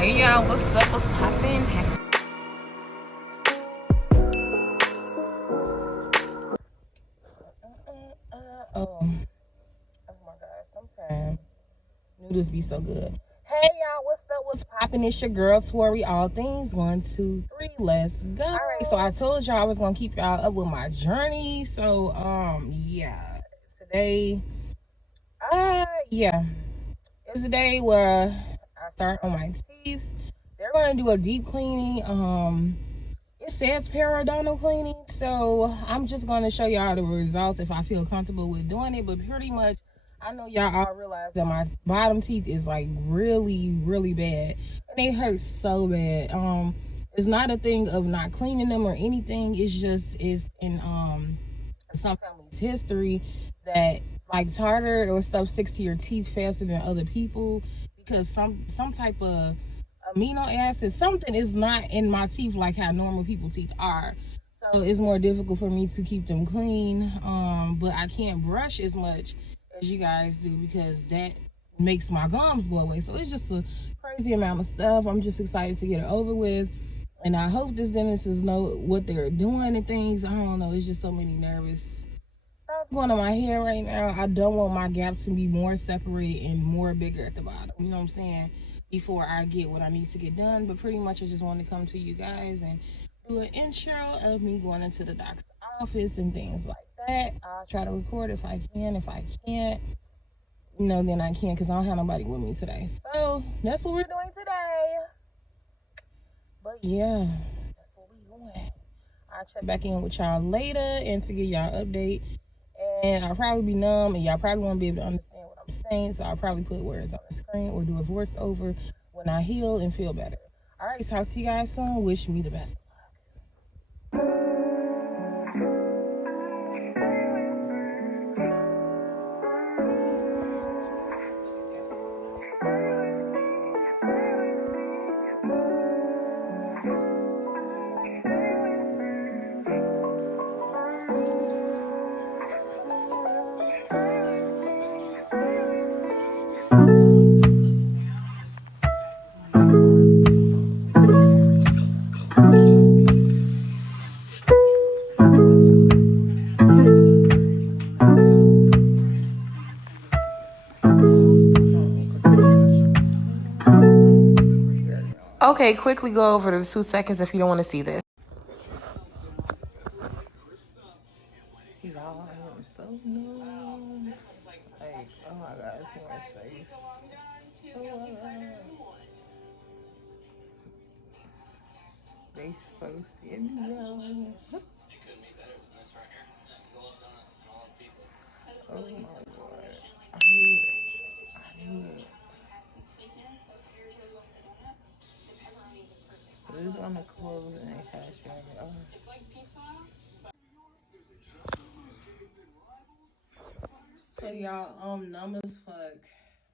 Hey y'all, what's up? What's poppin'? Oh my god, sometimes noodles be so good. Hey y'all, what's up? What's poppin'? It's your girl Tori. All things 1, 2, 3. Let's go. Alright, so I told y'all I was gonna keep y'all up with my journey. So yeah. Today, yeah. It's the day where I start on my teeth. They're gonna do a deep cleaning. It says periodontal cleaning, so I'm just going to show y'all the results if I feel comfortable with doing it. But pretty much, I know y'all all realize that my bottom teeth is like really, really bad, and they hurt so bad. It's not a thing of not cleaning them or anything. It's just it's in some families' history that like tartar or stuff sticks to your teeth faster than other people because some type of amino acid, something is not in my teeth like how normal people teeth are, so it's more difficult for me to keep them clean. But I can't brush as much as you guys do because that makes my gums go away. So it's just a crazy amount of stuff. I'm just excited to get it over with, and I hope this dentist know what they're doing and things. I don't know, it's just so many nervous stuff going on my hair right now. I don't want my gaps to be more separated and more bigger at the bottom, you know what I'm saying, before I get what I need to get done. But pretty much I just want to come to you guys and do an intro of me going into the doctor's office and things like that. I'll try to record if I can. If I can't, then I can't because I don't have nobody with me today. So that's what we're doing today. But yeah, that's what we're doing. I'll check back in with y'all later and to give y'all an update. And I'll probably be numb and y'all probably won't be able to understand what I'm saying. So I'll probably put words on the screen or do a voiceover when I heal and feel better. All right, talk to you guys soon. Wish me the best. Okay, quickly go over the 2 seconds if you don't want to see this. Y'all, I'm so numb. Like, oh my god, it's too much space. Oh my god. They so skinny, y'all. Oh my god. I need it. It's on the clothes and they fast drag it off. So y'all, numb as fuck.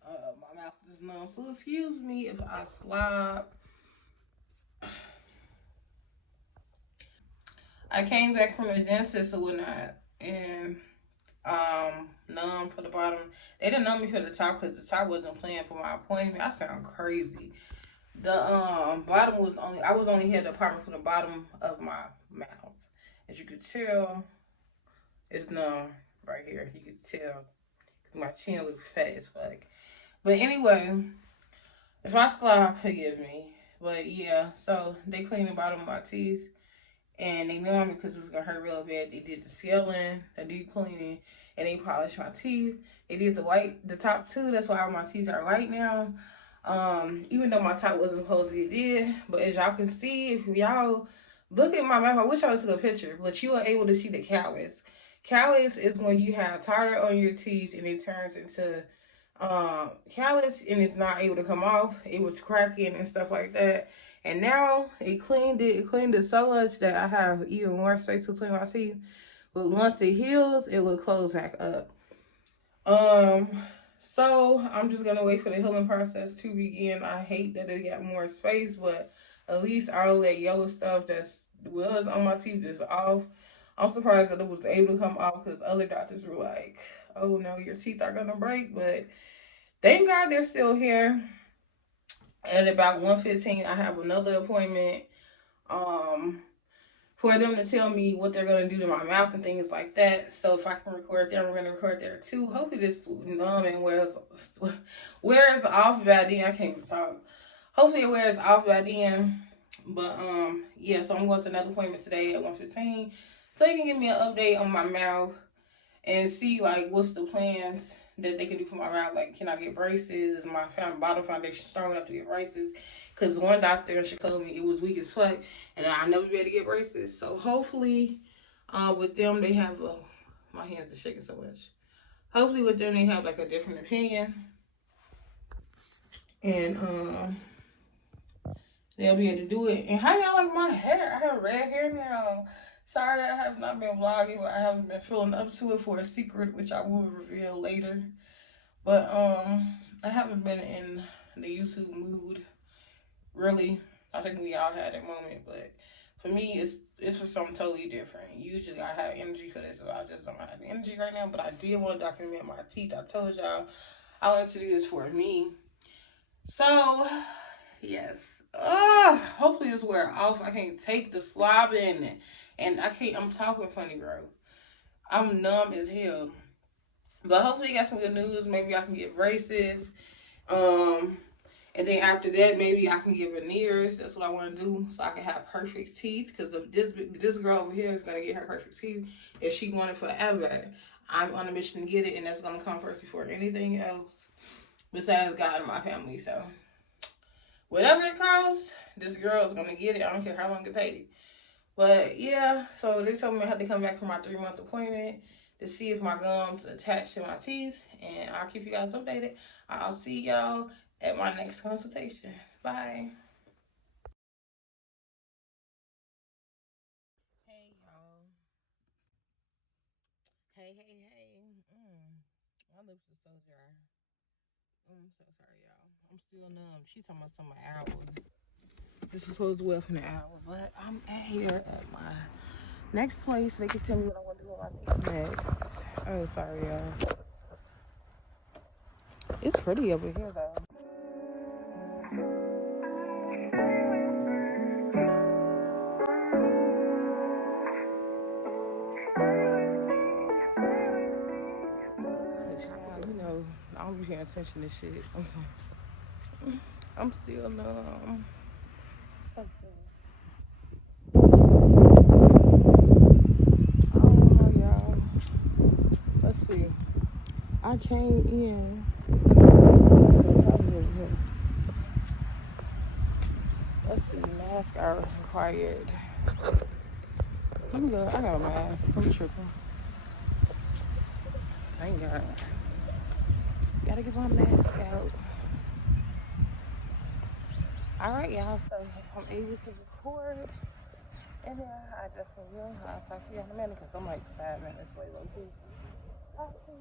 My mouth is numb. So excuse me if I slop. I came back from the dentist or whatnot, and numb for the bottom. They didn't numb me for the top because the top wasn't playing for my appointment. I sound crazy. The bottom was only, I was only here at the apartment for the bottom of my mouth. As you could tell, it's numb right here. You could tell my chin looks fat as fuck. But anyway, if I slide, forgive me. But yeah, so they cleaned the bottom of my teeth. And they numbed because it was going to hurt real bad. They did the scaling, the deep cleaning, and they polished my teeth. They did the top two. That's why all my teeth are white now. Even though my top wasn't supposed to get did. But as y'all can see, if y'all look at my mouth, I wish I took a picture, but you are able to see the callus. Callus is when you have tartar on your teeth and it turns into callus and it's not able to come off. It was cracking and stuff like that. And now it cleaned it so much that I have even more space between my teeth. But once it heals, it will close back up. So I'm just gonna wait for the healing process to begin. I hate that it got more space, but at least all that yellow stuff that was on my teeth is off. I'm surprised that it was able to come off because other doctors were like, "Oh no, your teeth are gonna break," but thank God they're still here. At about 1:15, I have another appointment. For them to tell me what they're gonna do to my mouth and things like that. So if I can record there, I'm gonna record there too. Hopefully this numbing wears off by then. I can't even talk. Hopefully it wears off by then. But yeah, so I'm going to another appointment today at 1:15. So you can give me an update on my mouth and see like what's the plans that they can do for my mouth. Like, can I get braces? Is my bottom foundation strong enough to get braces? Because one doctor, she told me it was weak as fuck and I'll never be able to get braces. So hopefully with them they have my hands are shaking so much. Hopefully with them they have like a different opinion. And they'll be able to do it. And how y'all like my hair? I have red hair now. Sorry, I have not been vlogging, but I haven't been feeling up to it for a secret, which I will reveal later. But I haven't been in the YouTube mood, really. I think we all had that moment, but for me, it's for something totally different. Usually, I have energy for this, so I just don't have the energy right now. But I did want to document my teeth. I told y'all I wanted to do this for me. So, yes. Hopefully this wear off. I can't take the slobbing. And I'm talking funny, bro. I'm numb as hell. But hopefully you got some good news. Maybe I can get braces. And then after that, maybe I can get veneers. That's what I want to do, so I can have perfect teeth. Because this girl over here is going to get her perfect teeth if she want it forever. I'm on a mission to get it, and that's going to come first before anything else besides God and my family. So whatever it costs, this girl is going to get it. I don't care how long it takes. But yeah, so they told me I had to come back for my 3-month appointment to see if my gums attach to my teeth. And I'll keep you guys updated. I'll see y'all at my next consultation. Bye. Hey, y'all. Hey. My lips are so dry. I'm so sorry, y'all. I'm still numb. She's talking about some hours. This is supposed to well from the hour, but I'm here at my next place. They can tell me what I want to do with my teeth next. Oh, sorry, y'all. It's pretty over here, though. You know, I don't be paying attention to shit sometimes. I'm still numb. So I don't know, y'all. Let's see. I came in. Let's see. Mask are required. Let me go. I got a mask. I'm tripping. Thank God. Gotta get my mask out. Alright, y'all. So if I'm able to record, and then I definitely will. I'll talk to you in a minute because I'm like 5 minutes late. Okay.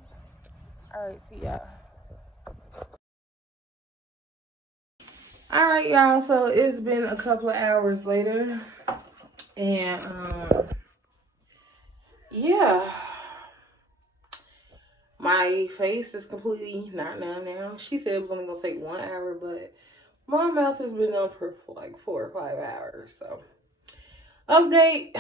Alright, see y'all. Alright, y'all. So it's been a couple of hours later. And, yeah. My face is completely not numb now. She said it was only going to take 1 hour, but my mouth has been numb for like 4 or 5 hours. So, update.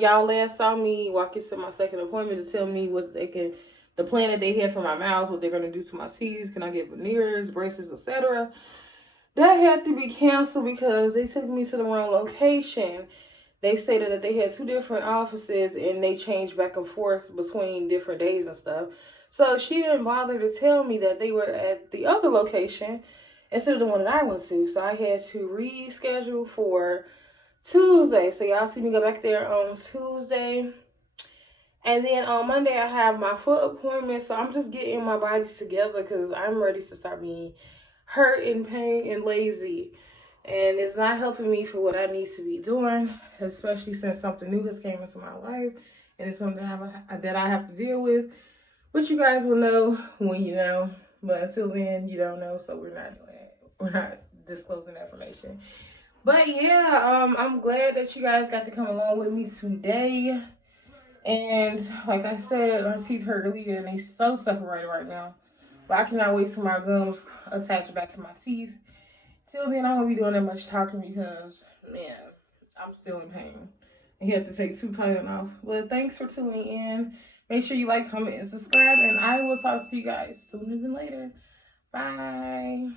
Y'all last saw me walk into my second appointment to tell me what the plan that they had for my mouth, what they're going to do to my teeth. Can I get veneers, braces, etc.? That had to be canceled because they took me to the wrong location. They stated that they had 2 different offices and they changed back and forth between different days and stuff. So she didn't bother to tell me that they were at the other location instead of the one that I went to. So I had to reschedule for Tuesday. So y'all see me go back there on Tuesday. And then on Monday I have my foot appointment. So I'm just getting my body together because I'm ready to start being hurt and pain and lazy. And it's not helping me for what I need to be doing, especially since something new has came into my life. And it's something that I have to deal with. But you guys will know when you know. But until then, you don't know. So we're not disclosing that information. But yeah, I'm glad that you guys got to come along with me today. And like I said, my teeth hurt really good and they so separated right now. But I cannot wait till my gums attach back to my teeth till then, I won't be doing that much talking because, man, I'm still in pain. And he has to take 2 Tylenol. But thanks for tuning in. Make sure you like, comment, and subscribe. And I will talk to you guys sooner than later. Bye.